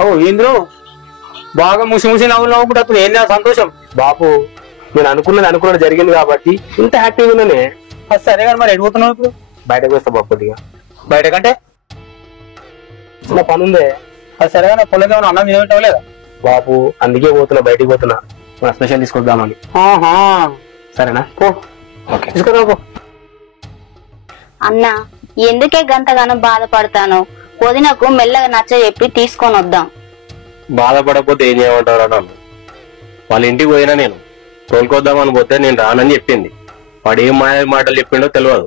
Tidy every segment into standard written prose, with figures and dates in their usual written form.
ఓ ఏంద్రో బాగా ముసి ముసి నవ్వులు నవ్వుకుంటూ ఏం సంతోషం బాపు. నేను అనుకున్నది జరిగింది కాబట్టి ఇంత హ్యాపీగా ఉన్నానే. సరే కానీ మరి ఎడిపోతున్నావు ఇప్పుడు? బయటకు వస్తా బాపు. కొద్దిగా బయటకంటే చిన్న పని ఉందే. అది సరే కానీ పొలం ఏమైనా అన్నం తినటం లేదా బాపు? అందుకే పోతున్నా, బయటికి పోతున్నా. మన స్పెషల్ తీసుకొద్దామని. సరేనా పో. ఓకే తీసుకొద్దాం పో. అన్న ఎందుకే గంతగానో బాధపడతాను? వదినకు మెల్లగా నచ్చ చెప్పి తీసుకొని వద్దాం. బాధపడకపోతే ఏం చేయమంటారు నన్ను? వాళ్ళ ఇంటికి పోయినా నేను తోలుకొద్దామని పోతే నేను రానని చెప్పింది. వాడు ఏం మాటలు చెప్పిండో తెలియదు.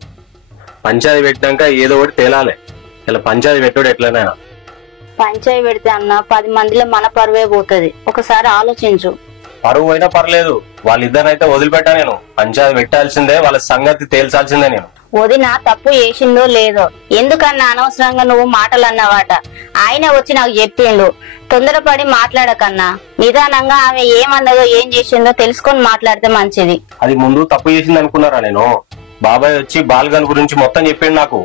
పంచాయతీ పెట్టినాక ఏదో ఒకటి తేలాలి. ఇలా పంచాయతీ పెట్టుడు ఎట్లనైనా. పంచాయతీ పెడితే అన్న 10 మందిలో మన పరువే పోతుంది. ఒకసారి ఆలోచించు. పరువు అయినా పర్లేదు, వాళ్ళిద్దరినైతే వదిలిపెట్టా నేను. పంచాయతీ పెట్టాల్సిందే, వాళ్ళ సంగతి తేల్చాల్సిందే నేను. వదిన తప్పు చేసిందో లేదో, ఎందుకన్నా అనవసరంగా నువ్వు మాటలు అన్నవాట. ఆయన వచ్చి నాకు చెప్పిండు. తొందరపడి మాట్లాడకన్నా, నిదానంగా ఆమె ఏమన్నదో ఏం చేసిందో తెలుసుకొని మాట్లాడితే మంచిది. అది ముందు తప్పు చేసింది అనుకున్నారా నేను? బాబాయ్ వచ్చి బాల్గల్ గురించి మొత్తం చెప్పిండు నాకు.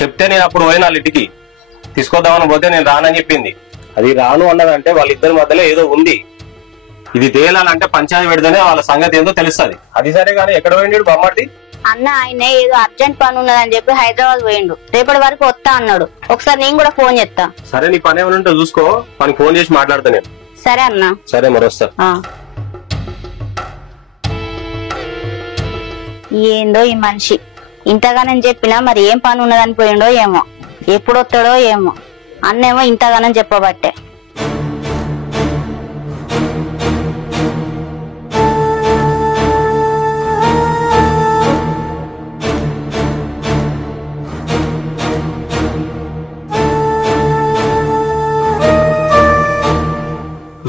చెప్తే నేను అప్పుడు పోయిన వాళ్ళ ఇంటికి తీసుకొద్దామని పోతే నేను రానని చెప్పింది. అది రాను అన్నదంటే వాళ్ళిద్దరి మధ్యలో ఏదో ఉంది. ఇది తేలాలంటే పంచాయతీ పెడితేనే వాళ్ళ సంగతి ఏందో తెలుస్తుంది. అది సరే కానీ ఎక్కడ పోయిండు బొమ్మటి? అన్న ఆయన ఏదో అర్జెంట్ పని ఉన్నదని చెప్పి హైదరాబాద్ పోయిండు. రేపటి వరకు వస్తా అన్నాడు. ఒకసారి నేను కూడా ఫోన్ చేస్తా. సరే నీ పని ఏమైనా ఉంటే చూసుకో, పని ఫోన్ చేసి మాట్లాడతా నేను. సరే అన్న. సరే మరి వస్తా. ఏందో ఈ మనిషి ఇంతగానం చెప్పినా మరి ఏం పని ఉన్నదని పోయిండో ఏమో, ఎప్పుడొస్తాడో ఏమో. అన్నేమో ఇంతగానం చెప్పబట్టే.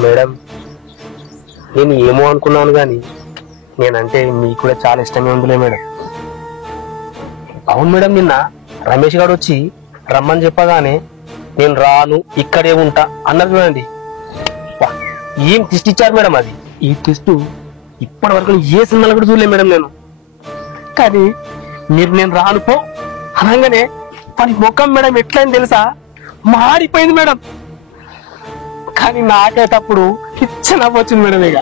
మేడం నేను ఏమో అనుకున్నాను గాని నేనంటే మీకు కూడా చాలా ఇష్టమే ఉందిలే మేడం. అవును మేడం, నిన్న రమేష్ గారు వచ్చి రమ్మని చెప్పగానే నేను రాను ఇక్కడే ఉంటా అన్నారు చూడండి. ఏం ట్విస్ట్ ఇచ్చారు మేడం. అది ఈ ట్విస్ట్ ఇప్పటి వరకు ఏ సినిమాలో కూడా చూడలేదు మేడం నేను. కానీ మీరు నేను రాను పో అనగానే పని ముఖం మేడం ఎట్లయింది తెలుసా? మారిపోయింది మేడం. కానీ నాకేటప్పుడు ఇచ్చన వచ్చింది మేడం. ఇక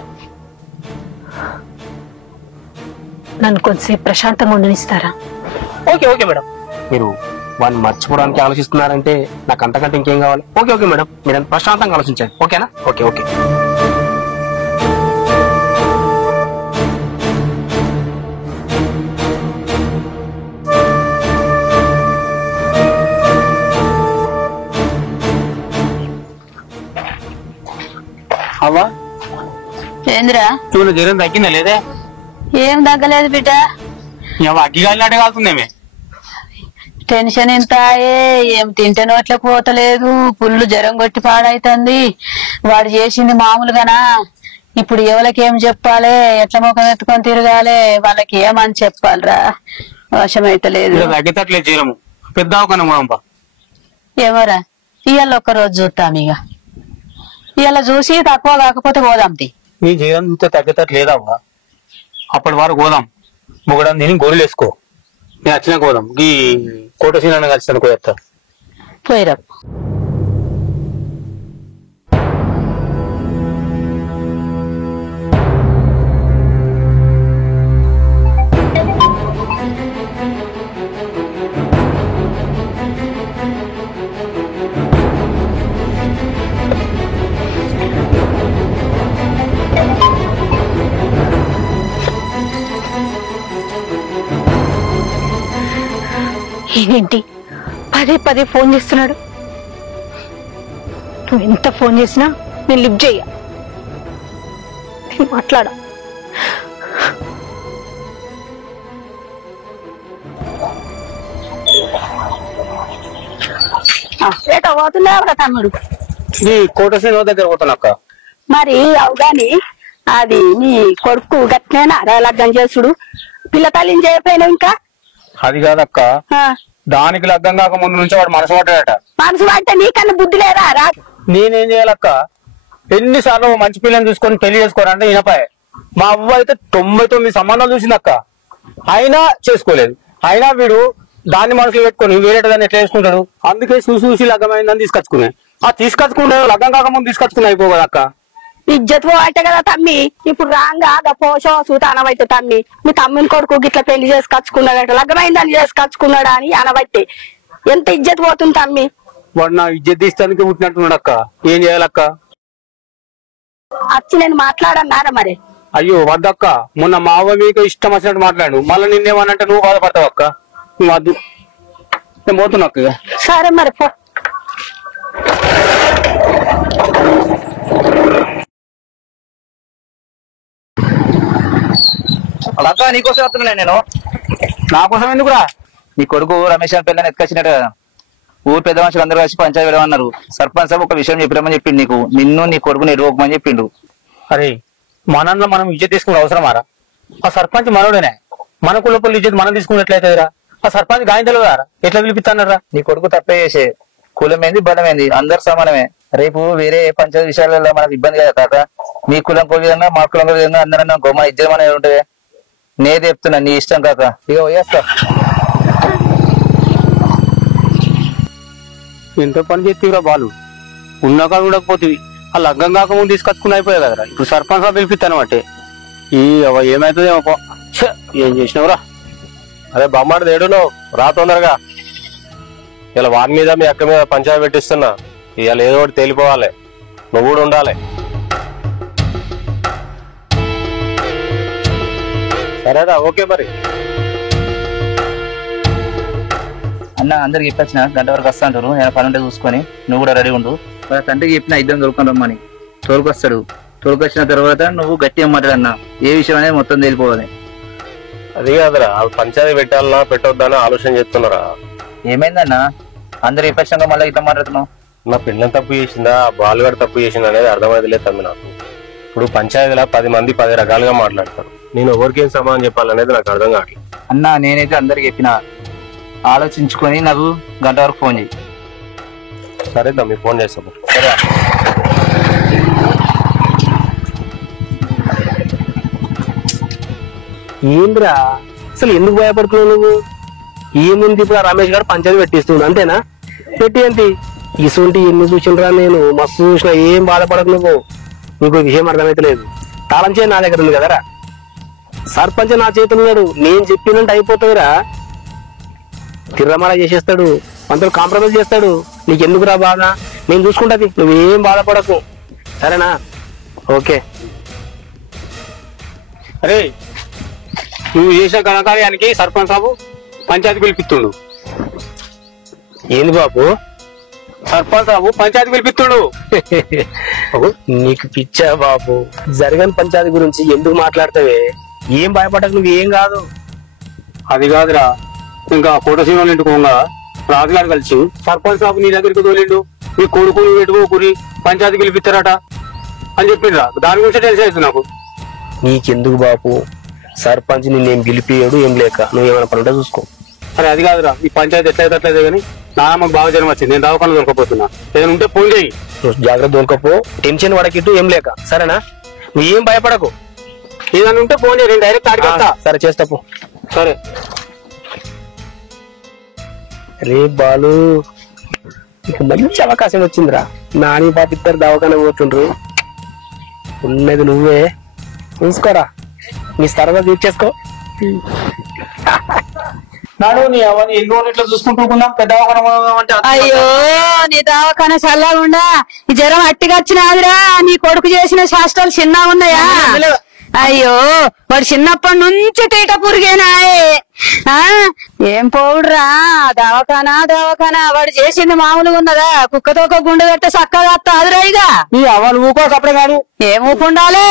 నన్ను కొంచెంసేపు ప్రశాంతంగా ఉండనిస్తారా? Okay okay madam. మీరు వాడిని మర్చిపోవడానికి ఆలోచిస్తున్నారంటే నాకు అంతకంటే ఇంకేం కావాలి? ఓకే ఓకే మేడం, మీరు ప్రశాంతంగా ఆలోచించండి. ఓకేనా? Okay okay. అవ్వా ఏంద్రా చూడు, జ్వరం తగ్గిందా లేదే? ఏం తగ్గలేదు బిడ్డ. అగ్గిగాలినాటే కాలుతుందేమే. టెన్షన్ ఎంత, ఏం తింటే నోట్ల పోతలేదు. పుల్లు జ్వరం కొట్టి పాడైతుంది. వాడు చేసింది మామూలుగానా? ఇప్పుడు ఎవరికేం చెప్పాలి? ఎట్లా ముఖం ఎత్తుకొని తిరగాలి? వాళ్ళకి ఏమని చెప్పాలరా? వశమైతలేదు. తగ్గట్లేదు జ్వరము. పెద్ద ఏమోరా, ఇవాళ ఒక్కరోజు చూస్తాం. ఇక ఇవాళ చూసి తక్కువ కాకపోతే పోదాంతి. నీ జ్వరం చూస్తే తగ్గట్లేదవ్వా. అప్పటి వరకు పోదాం. ముగడం తిని గొర్రెలు వేసుకో. నేను వచ్చినా పోదాం. ఈ కోటసీన కలిసి అనుకోతా. పోయిరా. ఏంటి పదే పదే ఫోన్ చేస్తున్నాడు? నువ్వు ఎంత ఫోన్ చేసినా నేను లిఫ్ట్ చెయ్య. నేను మాట్లాడా. ఏటో పోతున్నా తమ్ముడు? ఈ కోటసీన దగ్గర పోతానక్క. మరి అవుగాని అది నీ కొడుకు గట్నేనా లగ్గం చేసుడు? పిల్ల తల్లిని చేయకపోయినా ఇంకా? అది కాదక్క, దానికి లగ్గం కాక ముందు నుంచి వాడు మనసు పట్టాడట. మనసు పడితే నీకన్నా బుద్ధి లేదా? నేనేం చేయాలక్క? ఎన్నిసార్లు మంచి పిల్లని చూసుకొని పెళ్లి చేసుకోరంటే ఈయనపాయ. మా అవ్వ అయితే 99 సంబంధాలు చూసిందక్క, అయినా చేసుకోలేదు. అయినా వీడు దాన్ని మనసులో పెట్టుకొని వేరే దాన్ని ఎట్లా చేసుకుంటాడు? అందుకే చూసి లగ్గమైందని తీసుకొచ్చుకునే. తీసుకొచ్చుకుంటే లగ్గం కాకముందు తీసుకొచ్చుకుని అయిపోదు అక్క. ఇజ్జత్ పోవట్టే కదా తమ్మి. ఇప్పుడు రాంగా పోషో సూత అనబట్టి తమ్మి మీ తమ్మిని కొడుకు గిట్ల పెళ్లి చేసుకొచ్చుకున్నాడట, లగ్గమైందని చేసుకొచ్చుకున్నాడా అని అనబట్టి ఎంత ఇజ్జత్ పోతుంది తమ్మి. వాడు నా ఇజ్జత్ తీస్తానికి పుట్టినట్టున్నాడు అక్క. ఏం చేయాలక్క? వచ్చి నేను మాట్లాడన్నారా మరి? అయ్యో వద్దక్క, మొన్న మా అవ్వ మీకు ఇష్టం వచ్చినట్టు మాట్లాడు, మళ్ళీ నిన్నేమనంటే నువ్వు బాధపడతావు అక్క. నువ్వు వద్దు, నేను పోతున్నా అక్క. సరే మరి పో. అక్క నీకోసం వస్తున్నా నేను. నా కోసం ఎందుకురా? నీ కొడుకు రమేష్ అని పిల్లని ఎత్తుకొచ్చినట్టు కదా, ఊరు పెద్ద మనుషులు అందరూ కలిసి పంచాయతీ పెడమన్నారు. సర్పంచ్ సాబ్ ఒక విషయం చెప్పిరమని చెప్పిండు నీకు, నిన్ను నీ కొడుకుని ఎడుకోమని చెప్పిండు. అరే మనలో మనం ఇజ్జత్ తీసుకునే అవసరమారా? ఆ సర్పంచ్ మనోడేనే, మన కులపల్లి ఇజ్జత్ మనం తీసుకున్నట్లయితేరా? ఆ సర్పంచ్ గాయం తెలియదారా? ఎట్లా పిలిపిస్తానరా? నీ కొడుకు తప్పే చేసే, కులమేంది బలమేంది అందరు సమానమే. రేపు వేరే పంచాయతీ విషయాలలో మనకు ఇబ్బంది కదా కాక, మీ కులం ఒక విధంగా మా కులం ఒక విధంగా అందరన్నా మన ఇజ్జత్ అనేది ఉంటది. నేనే చెప్తున్నా, నీ ఇష్టం కాక. ఇక పోయేస్తా. ఎంతో పని చేతివిరా బాలు, ఉన్నాక ఉండకపోతే ఆ లగ్గం కాకముందు తీసుకొచ్చుకుని అయిపోయాయి కదరా. ఇప్పుడు సర్పంచ్ పిలిపిస్తాను అంటే ఏమైతుందేమో. ఏం చేసినావురా? అరే బొమ్మాడు ఏడునో రా తొందరగా. ఇలా వాని మీద మీ అక్క మీద పంచాయతీ పెట్టిస్తున్నా. ఇవాళ ఏదో ఒకటి తేలిపోవాలి, నువ్వు కూడా ఉండాలి. సరేరా, ఓకే మరి. అన్న అందరికి చెప్పొచ్చిన గంట వరకు వస్తా అంటారు, నేను పని ఉంటే చూసుకొని నువ్వు కూడా రెడీ ఉండు. వాళ్ళ తండ్రికి చెప్పిన ఇద్దరు తోలుకొని రమ్మని. తోలుకొస్తాడు, తోలుకొచ్చిన తర్వాత నువ్వు గట్టిగా మాట్లాడన్నా, ఏ విషయం అనేది మొత్తం తేలిపోవాలి. అది కాదురా, పంచాయతీ పెట్టాలన్నా పెట్టొద్దని ఆలోచన చేస్తున్నారా? ఏమైందన్నా అందరు చెప్పొచ్చినాక మళ్ళీ ఇట్లా మాట్లాడుతున్నావు? నా పిల్లని తప్పు చేసిందా, బాలుగాడు తప్పు చేసిందా అనేది అర్థమైతలేదు తమ్మి నాకు. ఇప్పుడు పంచాయతీలో 10 మంది 10 రకాలుగా మాట్లాడతారు. నేను ఎవరికేం సమాధానం చెప్పాలనేది నాకు అర్థం కావట్లేదు. అన్నా నేనైతే అందరికి చెప్పిన, ఆలోచించుకొని నాకు గంట వరకు ఫోన్ చేయి. సరే తమ్మి, ఫోన్ చేస్తాను. సరే. ఏంద్రా అసలు ఎందుకు భయపడుతున్నావు నువ్వు? ఏముంది, ఇప్పుడు ఆ రమేష్ గారు పంచాయతీ పెట్టిస్తుంది అంతేనా? పెట్టి ఏంటి ఇసుంటి ఎన్ని చూసినరా నేను, మస్తు చూసినా. ఏం బాధపడకు నువ్వు, నీకు విషయం అర్థమైతలేదు. తాళం చేయి నా దగ్గర ఉంది కదరా, సర్పంచ్ నా చేతులు ఉన్నాడు, నేను చెప్పినంటే అయిపోతుందిరా. తిర్రమాల చేసేస్తాడు, అంతలో కాంప్రమైజ్ చేస్తాడు. నీకెందుకురా బాధ? నేను చూసుకుంటాది, నువ్వేం బాధపడకు సరేనా? ఓకే. అరే నువ్వు చేసిన ఘనకార్యానికి సర్పంచ్ బాబు పంచాయతీ పిలిపిస్తుండు. ఏంది బాబు? సర్పంచ్ బాబు పంచాయతీ పిలిపిస్తుండు. నీకు పిచ్చా బాబు? జరగని పంచాయతీ గురించి ఎందుకు మాట్లాడతావే? ఏం భయపడకు, నువ్వు ఏం కాదు. అది కాదురా, ఇంకా కోటసీమ ఇంటికోగా రాజుగారు కలిసి సర్పంచ్ బాబు నీ దగ్గరికి తోలిండు, నీ కొడుకు పెట్టుకోకుని పంచాయతీ పిలిపిస్తారట అని చెప్పిండ్రా. దాని గురించి టెన్షన్ అవుతుంది నాకు. నీకెందుకు బాబు, సర్పంచ్ నిన్నేం పిలిపియడు ఏం లేక, నువ్వేమైనా పనుంటే చూసుకో. అరే అది కాదురా, ఈ పంచాయతీ ఎట్లయితే కానీ నాన్నమ్మకు బాగా జనం వచ్చింది, నేను దవాఖాన దొరకపోతున్నా. ఏదైనా ఉంటే ఫోన్ చేయి. జాగ్రత్త దొరకపో, టెన్షన్ పడకిట్టు ఏం లేక సరేనా? నువ్వేం భయపడకు, ఏదైనా ఉంటే ఫోన్ చేయి, నేను డైరెక్ట్ అడిగేస్తా. సరే చేస్తా పో. సరే. రే బాలు, ఇక మంచి అవకాశం వచ్చిందిరా. నాని పాప ఇద్దరు దవాఖాన పోతుండ్రు, ఉన్నది నువ్వే చూసుకోరా, నీ సరదా తీర్చేసుకో. నాడు నీ అవన్నీ ఎన్ని రోజులు ఇట్లా చూసుకుంటున్నాం. పెద్ద అంటే అయ్యో నీ దవాఖాన చల్లగుండా, ఈ జ్వరం అట్టిగా వచ్చినాదిరా. నీ కొడుకు చేసిన శాస్త్రాలు చిన్నగా ఉన్నాయా? అయ్యో వాడు చిన్నప్పటి నుంచి తీట పురిగేనాయే. ఏం పోవుడురా, దవాఖానా వాడు చేసింది మామూలుగా ఉన్నదా? కుక్కతో ఒక గుండె పెట్టే చక్కగా అదిరా. ఇక నీ అవన్నీ ఊకోక అప్పుడే కాదు, ఏం ఊపుండాలి?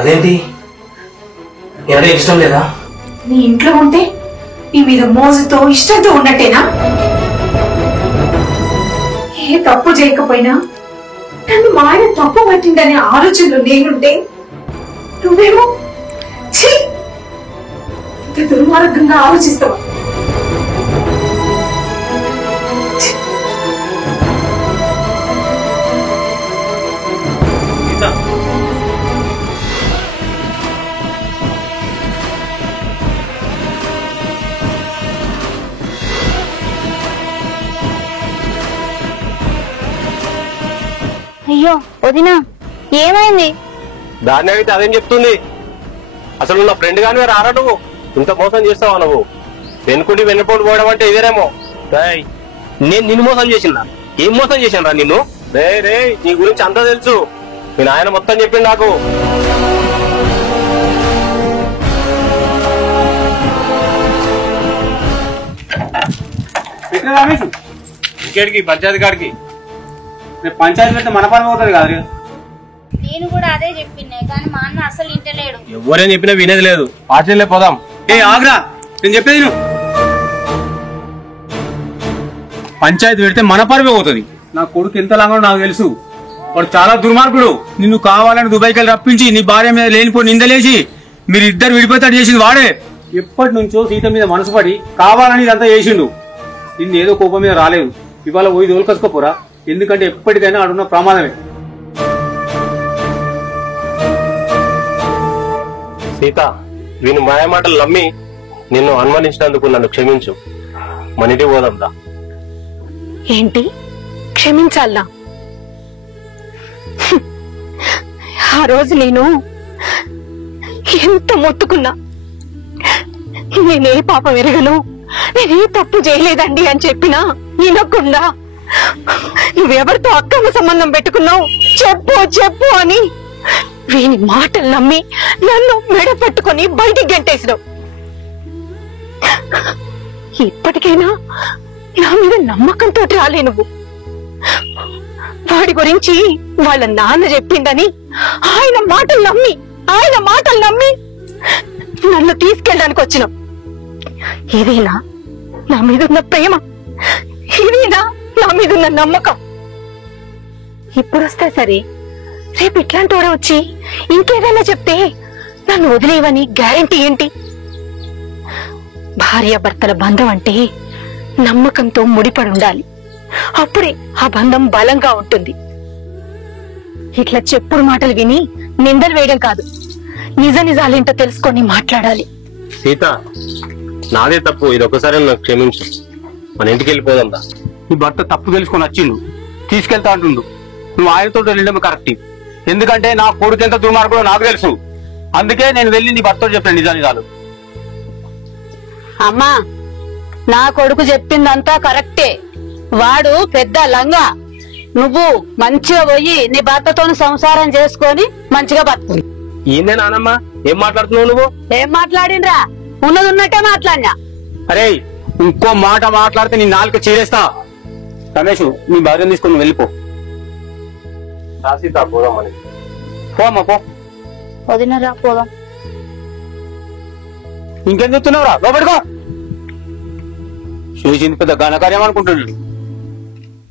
అదేంటి ఎవరే ఇష్టం లేదా? నీ ఇంట్లో ఉంటే నీ మీద మోజుతో ఇష్టంతో ఉన్నట్టేనా? ఏ తప్పు చేయకపోయినా నన్ను మా ఆయన తప్పు పట్టిందనే ఆలోచనలు నేనుంటే నువ్వేమో ఛీ దుర్మార్గంగా ఆలోచిస్తావా? అయ్యో వదినా, ఏమైంది? దాన్ని అడిగితే అదేం చెప్తుంది? అసలు నా ఫ్రెండ్ గాని రారా నువ్వు? ఇంత మోసం చేస్తావా నువ్వు? వెనుకుండి వెన్నుపోటు పోవడం అంటే ఇదేనేమో. నేను నిన్ను మోసం చేసిన? ఏం మోసం చేశాను రా నిన్ను? రే నీ గురించి అంతా తెలుసు. మీ నాయన మొత్తం చెప్పింది నాకు. ఇక్కడికి పంచాయతీ కాడికి పంచాయతీ పెడితే మన పని అవుతుంది కాదు. నేను కూడా అదే చెప్పిండే, కానీ మా అన్న అసలు ఇంటలేడు. ఎవరేం చెప్పినా వినేది లేదు. పార్టీలే పోదాం. ఆగ్రా, నేను చెప్పేది నువ్వు. పంచాయతీ పెడితే మన పరువే అవుతుంది. నా కొడుకు ఎంత లాగా నాకు తెలుసు. వాడు చాలా దుర్మార్గుడు. నిన్ను కావాలని దుబాయ్కి వెళ్ళి రప్పించి నీ భార్య మీద లేనిపో నిందలేసి మీరిద్దరు విడిపోతాడు చేసింది వాడే. ఎప్పటి నుంచో సీత మీద మనసు పడి కావాలని ఇదంతా చేసిండు. నిన్ను ఏదో కోపం మీద రాలేదు. ఇవాళ పోయి దోలుకొచ్చుకోపోరా, ఎందుకంటే ఎప్పటికైనా ఆడున్న ప్రమాదమే. సీత, వీని మాయ మాటలు నమ్మి నిన్ను అనుమానించినందుకు నన్ను క్షమించు. మన ఇంటికి పోదాం దా. ఏంటి క్షమించాలా? ఆ రోజు నేను ఎంత మొత్తుకున్నా, నేనే పాపం ఎరగను, నేనే తప్పు చేయలేదండి అని చెప్పినా వినకుండా నువ్వెవరితో అక్రమ సంబంధం పెట్టుకున్నావు చెప్పు చెప్పు అని వీని మాటలు నమ్మి నన్ను మెడ పట్టుకొని బయటికి గంటేసినావు. ఇప్పటికైనా నా మీద నమ్మకంతో రాలే నువ్వు. వాడి గురించి వాళ్ళ నాన్న చెప్పిండని ఆయన మాటలు నమ్మి నన్ను తీసుకెళ్ళడానికి వచ్చినావు. ఇదేనా నా మీదున్న ప్రేమ? ఇదేనా నా మీదున్న నమ్మకం? ఇప్పుడు వస్తే సరే, రేపు ఇట్లాంటి వాడు వచ్చి ఇంకేదైనా చెప్తే నన్ను వదిలేవని గ్యారంటీ ఏంటి? భార్యాభర్తల బంధం అంటే నమ్మకంతో ముడిపడి ఉండాలి. అప్పుడే ఆ బంధం బలంగా ఉంటుంది. ఇట్లా చెప్పుడు మాటలు విని నిందలు వేయడం కాదు, నిజ నిజాలేంటో తెలుసుకొని మాట్లాడాలి. సీత, నాదే తప్పు. ఇది ఒకసారి నాకు క్షమించు. మన ఇంటికి వెళ్ళిపోదాం దా. నీ భర్త తప్పు తెలుసుకొని వచ్చిండు, తీసుకెళ్తా అంటుండు. నువ్వు ఆయనతో వెళ్ళడం కరెక్ట్. ఎందుకంటే నా కొడుకు ఎంత దుర్మార్గుడో నాకు తెలుసు. అందుకే నేను వెళ్ళి నీ భర్తతో చెప్పాను నిజాలు. అమ్మా, నా కొడుకు చెప్పిందంతా కరెక్టే. వాడు పెద్ద లంగా. నువ్వు మంచిగా పోయి నీ భర్తతో సంసారం చేసుకొని మంచిగా బతుకు. ఏందే నానమ్మ, ఏం మాట్లాడుతున్నావు నువ్వు? ఏం మాట్లాడినరా? ఉన్నది ఉన్నట్టే మాట్లాడినా. అరే, ఇంకో మాట మాట్లాడితే నీ నాలుక చీరేస్తా. రమేష్, నీ భార్యను తీసుకొని వెళ్ళిపో. సీత, పోదాం అని. పోమ్మా పో. వదినరా పోదాం. ఇంకేం చెప్తున్నావురా? లోపడుకో. చేసింది పెద్ద ఘనకార్యం అనుకుంటున్నాడు.